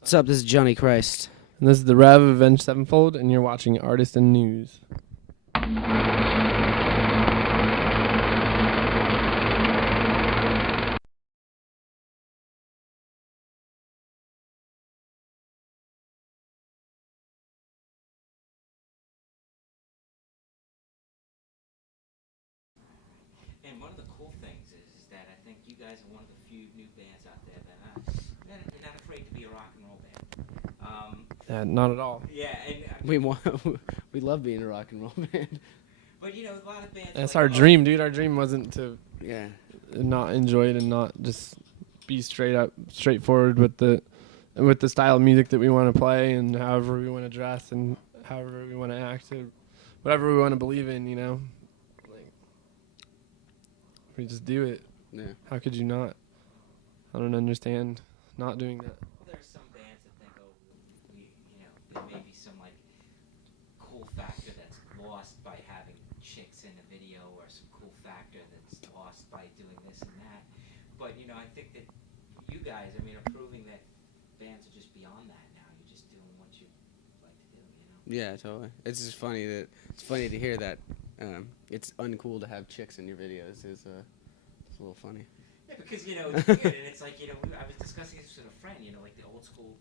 What's up? This is Johnny Christ. And this is the Rev of Avenged Sevenfold, and you're watching Artist and News. And one of the cool things is that I think you guys are one of the few new bands out there that are not afraid to be a rock and roll band. Not at all. Yeah, and We love being a rock and roll band. but you know, a lot of bands. That's like, our dream, dude. Our dream wasn't to Yeah. not enjoy it and not just be straightforward with the style of music that we want to play and however we want to dress and however we want to act or whatever we want to believe in, you know. Like, we just do it. Yeah. How could you not? I don't understand not doing that. There are some bands that think, oh, there may be some like cool factor that's lost by having chicks in a video, or some cool factor that's lost by doing this and that. But I think that you guys, are proving that bands are just beyond that now. You're just doing what you like to do. Yeah, totally. It's just funny to hear that it's uncool to have chicks in your videos. It's a little funny. Yeah, because it's weird, and it's like I was discussing this with a friend. Like the old school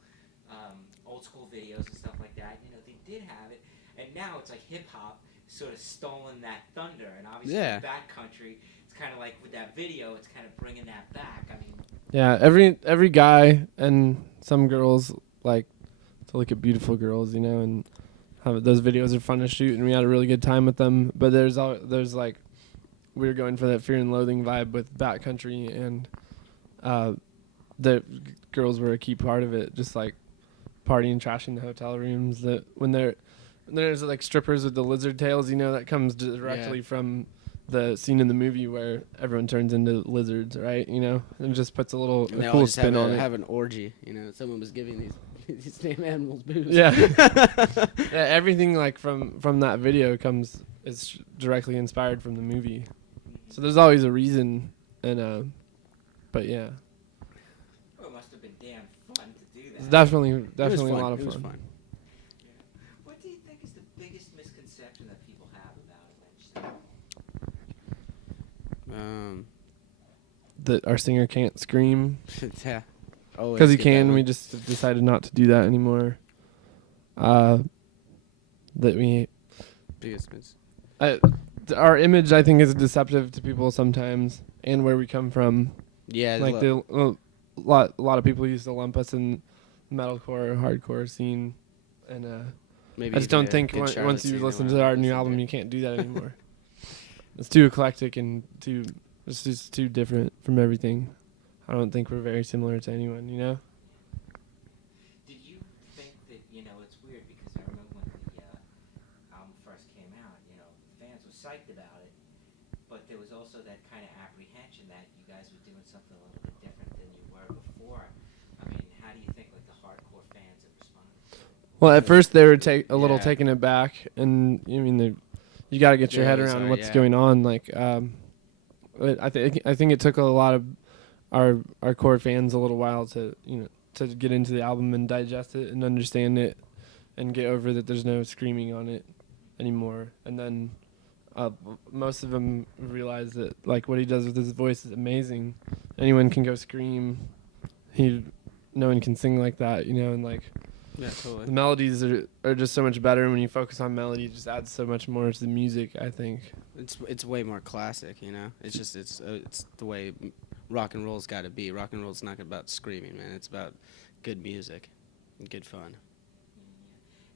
videos and stuff like that. They did have it, and now it's like hip hop sort of stolen that thunder, and obviously Yeah. backcountry. It's kind of like with that video, it's kind of bringing that back. Yeah, every guy and some girls like to look at beautiful girls, and those videos are fun to shoot, and we had a really good time with them. But there's like we were going for that Fear and Loathing vibe with backcountry, and the girls were a key part of it, just like partying, trashing the hotel rooms. That when there's like strippers with the lizard tails, that comes directly from the scene in the movie where everyone turns into lizards, right? And just puts a cool spin on it. Have an orgy. Someone was giving these damn animals booze. Yeah. Yeah, everything like from that video is directly inspired from the movie. So there's always a reason, and but yeah, Well, it must have been damn fun to do that. it's definitely It was a fun. lot of It was fun. fun. What do you think is the biggest misconception that people have about Avenged? That our singer can't scream Yeah. because he can. We just decided not to do that anymore. That we biggest miss. our image, I think, is deceptive to people sometimes, and where we come from. Yeah. Like a lot of people used to lump us in metalcore, hardcore scene, and maybe I just even don't a think good Charlotte once you scene or listen to whatever our new listen album, to. you can't do that anymore. It's too eclectic and it's just too different from everything. I don't think we're very similar to anyone, Did you think that, it's weird because I remember when the album first came out, fans were psyched about it, but there was also that kind of apprehension that you guys were doing something a little bit different than you were before. How do you think like the hardcore fans have responded to it? Well, at first they were a little Yeah. taken aback, and you got to get your Yeah, head they around saw it, what's yeah. going on. Like, I think it took a lot of our core fans a little while to get into the album and digest it and understand it and get over that there's no screaming on it anymore. And then most of them realize that like what he does with his voice is amazing. Anyone can go scream. No one can sing like that, and like Yeah, the totally. melodies are just so much better. And when you focus on melody, it just adds so much more to the music, I think. It's way more classic, It's just it's the way rock and roll's got to be. Rock and roll's not about screaming, man. It's about good music and good fun.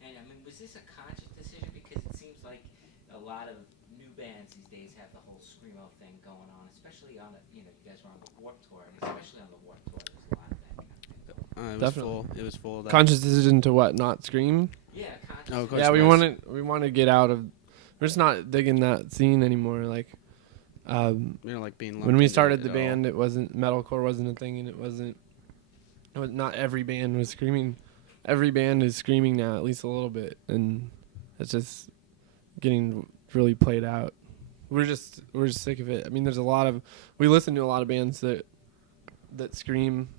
Yeah. And was this a conscious decision? Because it seems like a lot of new bands these days have the whole screamo thing going on, especially on you guys were on the Warped Tour, and especially on the Warped Tour, there's a lot of that kind of thing. It was Definitely. full. It was full. Of that. Conscious decision to what? Not scream? Yeah, conscious. Oh, of course. Yeah, we was. want to get out of. We're just not digging that scene anymore. Like, Like being. when we lumped started into the it all. band, it wasn't metalcore wasn't a thing, and not every band was screaming. Every band is screaming now, at least a little bit, and it's just getting really played out. We're just sick of it. There's we listen to a lot of bands that scream,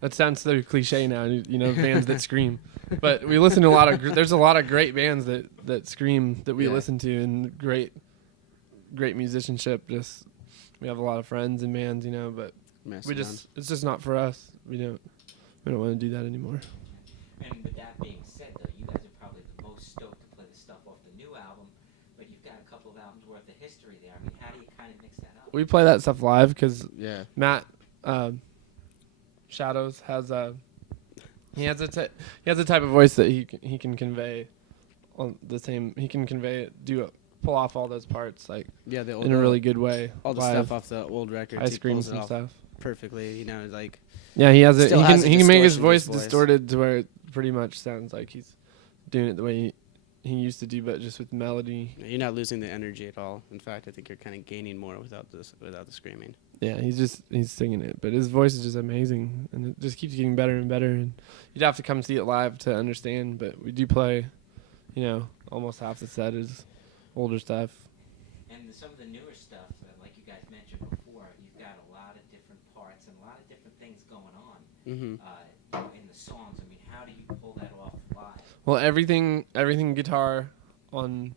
That sounds so cliche now, you know, bands that scream. But we listen to a lot of there's a lot of great bands that scream that we Yeah. listen to, and great musicianship. Just we have a lot of friends in bands, you know, but Mastodon. it's just not for us. We don't want to do that anymore. And with that being said, though, you guys are probably the most stoked to play the stuff off the new album, but you've got a couple of albums worth of history there. I mean, how do you kind of mix that up? We play that stuff live because Yeah. Matt Shadows has he has a type of voice that he can convey on the same. He can pull off all those parts like Yeah, the old, in a really good way. all the live. stuff off the old records. I he scream pulls it some off stuff. perfectly. You know, like Yeah, he has it. Still has a He can make his distortion in voice his voice. distorted to where it pretty much sounds like he's doing it the way he used to do, but just with melody. you're not losing the energy at all. In fact, I think you're kind of gaining more without the screaming. Yeah, he's singing it, but his voice is just amazing, and it just keeps getting better and better. And you'd have to come see it live to understand. But we do play, you know, almost half the set is older stuff. And some of the newer stuff, like you guys mentioned before, you've got a lot of different parts and a lot of different things going on Mm-hmm. in the songs. I mean, how do you pull that off live? Well, everything guitar on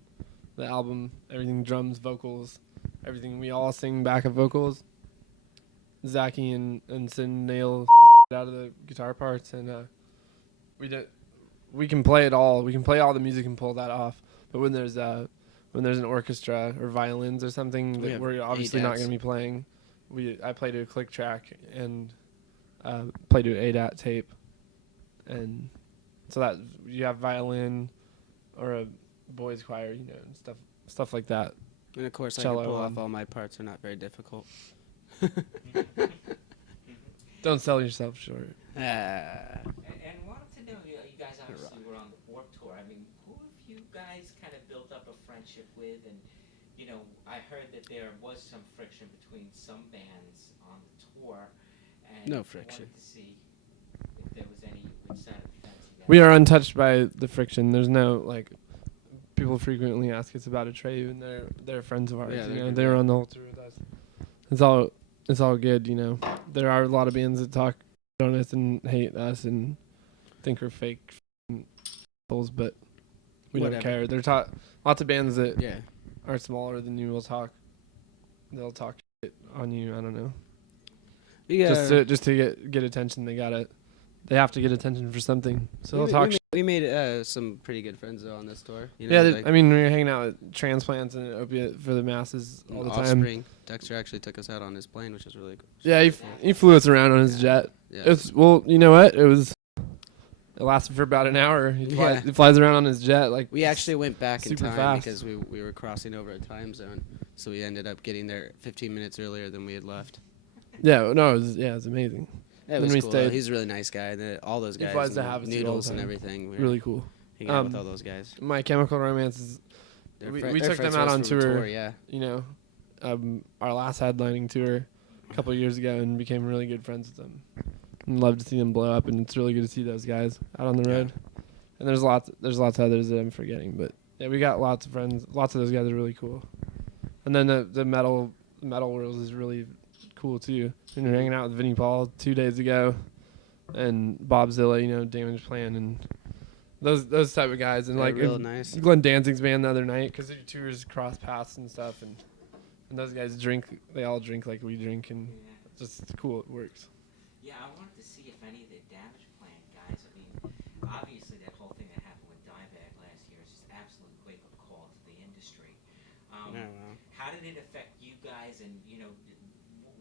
the album, everything drums, vocals, everything. We all sing backup vocals. Zachy and Sin nail out of the guitar parts, and we can play it all. We can play all the music and pull that off. But when there's an orchestra or violins or something We that have we're obviously not ADATs. going to be playing, I play to a click track and play to an ADAT tape, and so that you have violin or a boys choir, you know, and stuff like that. And of course, I Cello can pull off on. all my parts. Are not very difficult. Don't sell yourself short. And wanted to know, you guys obviously were on the Warped Tour. I mean, who have you guys kind of built up a friendship with? And, you know, I heard that there was some friction between some bands on the tour. And No friction. wanted to see if there was any which side of the fence you guys We are untouched by the friction. There's no like. People frequently ask us about Atreyu, and they're friends of ours. Yeah, you they're know, good, they were yeah. on the whole tour with us. It's all good. You know, there are a lot of bands that talk on us and hate us and think we're fake fools, but we don't Whatever. care. Lots of bands that Yeah. are smaller than you will talk. They'll talk shit on you. I don't know. Yeah. Just to get attention, they have to get attention for something. So they'll talk. We made some pretty good friends though on this tour. You know, Yeah, like I mean, we were hanging out with transplants and opiate for the masses all the time. Offspring. Dexter actually took us out on his plane, which was really cool. Yeah, he flew us around on his jet. Yeah. Well, you know what? It lasted for about an hour. He flies around on his jet like. We actually went back in super time fast. because we were crossing over a time zone, so we ended up getting there 15 minutes earlier than we had left. Yeah, no, it was amazing. It Then was we cool. stayed- He's a really nice guy. All those He guys, flies to and Havasu all the Noodles and time. everything. We were Really cool. hanging out with all those guys. My Chemical Romance is, They're We- fri- we they're took them friends out with us on from tour. Yeah. you know, our last headlining tour a couple of years ago, and became really good friends with them. And love to see them blow up, and it's really good to see those guys out on the Yeah. road. And there's lots of others that I'm forgetting, but yeah, we got lots of friends. Lots of those guys are really cool. And then the metal world is really cool too. And we're hanging out with Vinnie Paul 2 days ago, and Bob Zilla, you know, Damage Plan, and those type of guys, and They're like real nice. Glenn Danzig's band the other night, because their tours cross paths and stuff, and those guys drink. They all drink like we drink, and Yeah. it's just cool. It works. Yeah, I wanted to see if any of the Damage Plan guys, I mean, obviously that whole thing that happened with Dimebag last year is just absolute wake-up call to the industry. Yeah, well. How did it affect you guys, and, you know,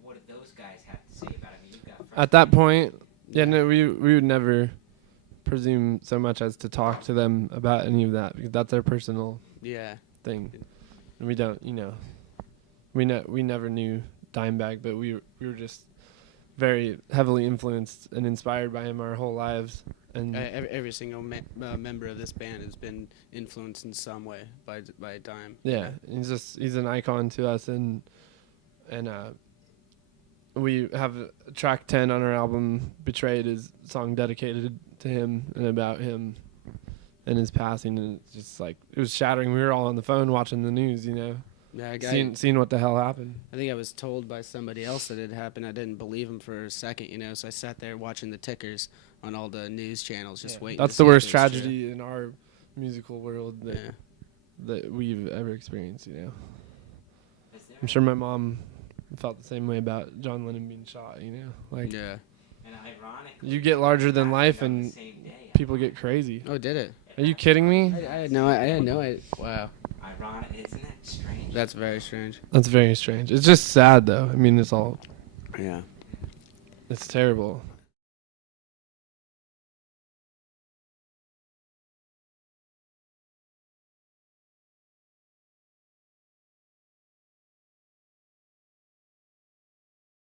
what did those guys have to say about it? I mean, you've got friends At that point, yeah, no, we would never presume so much as to talk to them about any of that, because that's their personal Yeah. thing, and we don't, you know, we never knew Dimebag, but we were just very heavily influenced and inspired by him our whole lives, and Every single member of this band has been influenced in some way by Dime. yeah, he's an icon to us, and we have track 10 on our album, Betrayed, is a song dedicated to him and about him and his passing, and it's just like, it was shattering. We were all on the phone watching the news, you know, Yeah, seeing what the hell happened. I think I was told by somebody else that it happened. I didn't believe him for a second, you know. So I sat there watching the tickers on all the news channels, just waiting. That's to the see if worst it was true. tragedy in our musical world that Yeah. that we've ever experienced. You know, Is there I'm sure my mom felt the same way about John Lennon being shot. You know, like Yeah. and ironically, you get larger than it life happened on the and same day, people get crazy. Oh, did it? Are you kidding me? I had no. I had no idea. Wow. Ironic, isn't that strange? That's very strange. That's very strange. It's just sad though. I mean, it's Yeah. terrible.